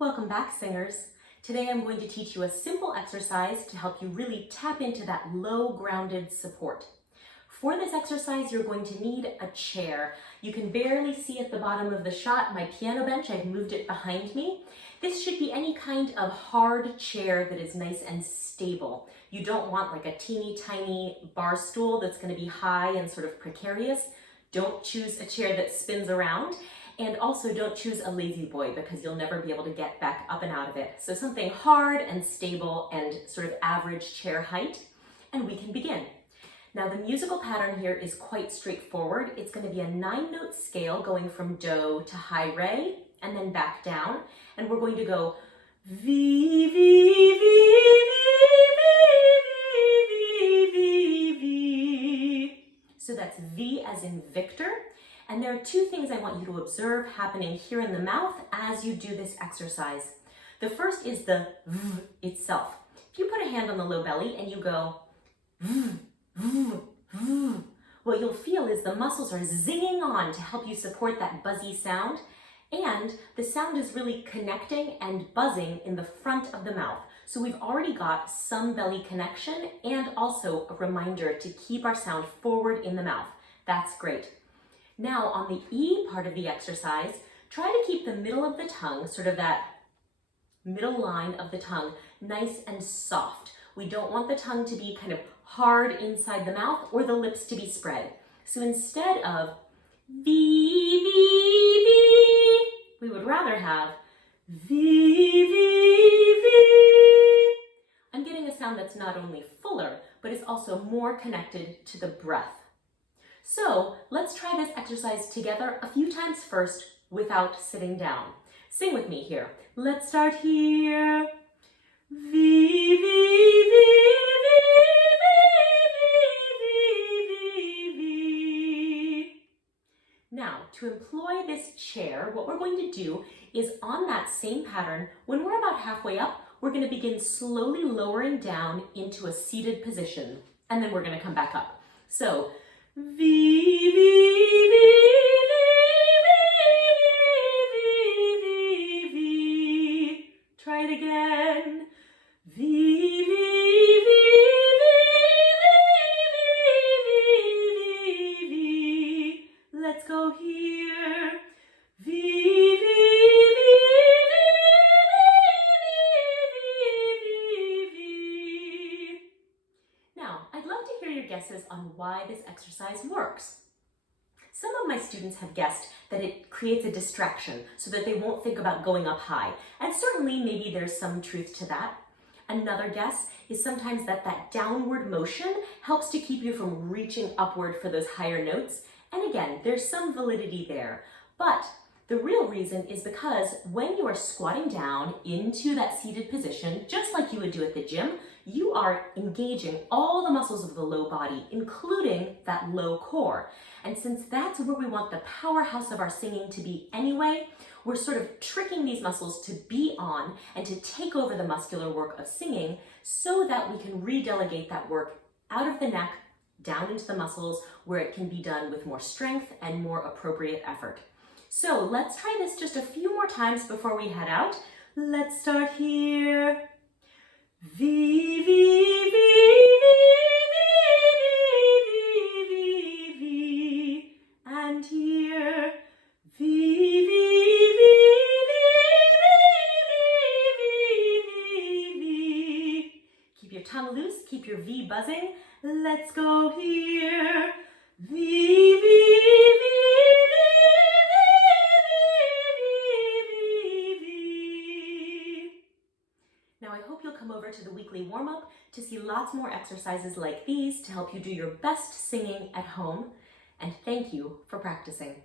Welcome back, singers. Today I'm going to teach you a simple exercise to help you really tap into that low grounded support. For this exercise, you're going to need a chair. You can barely see at the bottom of the shot my piano bench. I've moved it behind me. This should be any kind of hard chair that is nice and stable. You don't want like a teeny tiny bar stool that's going to be high and sort of precarious. Don't choose a chair that spins around. And also don't choose a lazy boy because you'll never be able to get back up and out of it. So something hard and stable and sort of average chair height, and we can begin. Now the musical pattern here is quite straightforward. It's going to be a 9-note scale going from Do to high Re and then back down. And we're going to go V, V, V, V, V, V, V, V. So that's V as in Victor. And there are two things I want you to observe happening here in the mouth as you do this exercise. The first is the V itself. If you put a hand on the low belly and you go V, V, V, what you'll feel is the muscles are zinging on to help you support that buzzy sound, and the sound is really connecting and buzzing in the front of the mouth. So we've already got some belly connection and also a reminder to keep our sound forward in the mouth. That's great. Now on the E part of the exercise, try to keep the middle of the tongue, sort of that middle line of the tongue, nice and soft. We don't want the tongue to be kind of hard inside the mouth or the lips to be spread. So instead of V, V, V, we would rather have V, V, V. I'm getting a sound that's not only fuller, but is also more connected to the breath. So let's try this exercise together a few times first without sitting down. Sing with me here. Let's start here. V, V, V, V, V, V, V. Now, to employ this chair, what we're going to do is on that same pattern, when we're about halfway up, we're going to begin slowly lowering down into a seated position, and then we're going to come back up. So, V, V, V, V, V, V, V. Try it again. V, V, V, V, V, V. Let's go here. V, V, V, V, V. Now, I'd love to hear your guesses on why this exercise works. Some of my students have guessed that it creates a distraction so that they won't think about going up high. And certainly maybe there's some truth to that. Another guess is sometimes that downward motion helps to keep you from reaching upward for those higher notes. And again, there's some validity there. But the real reason is because when you are squatting down into that seated position, just like you would do at the gym, you are engaging all the muscles of the low body, including that low core. And since that's where we want the powerhouse of our singing to be anyway, we're sort of tricking these muscles to be on and to take over the muscular work of singing so that we can redelegate that work out of the neck, down into the muscles, where it can be done with more strength and more appropriate effort. So let's try this just a few more times before we head out. Let's start here. V, V, V, V, V, V, V, V. And here. V, V, V, V, V, V, V. Keep your tongue loose, keep your V buzzing. Let's go here. V, V, V, Now I hope you'll come over to the weekly warm-up to see lots more exercises like these to help you do your best singing at home. And thank you for practicing.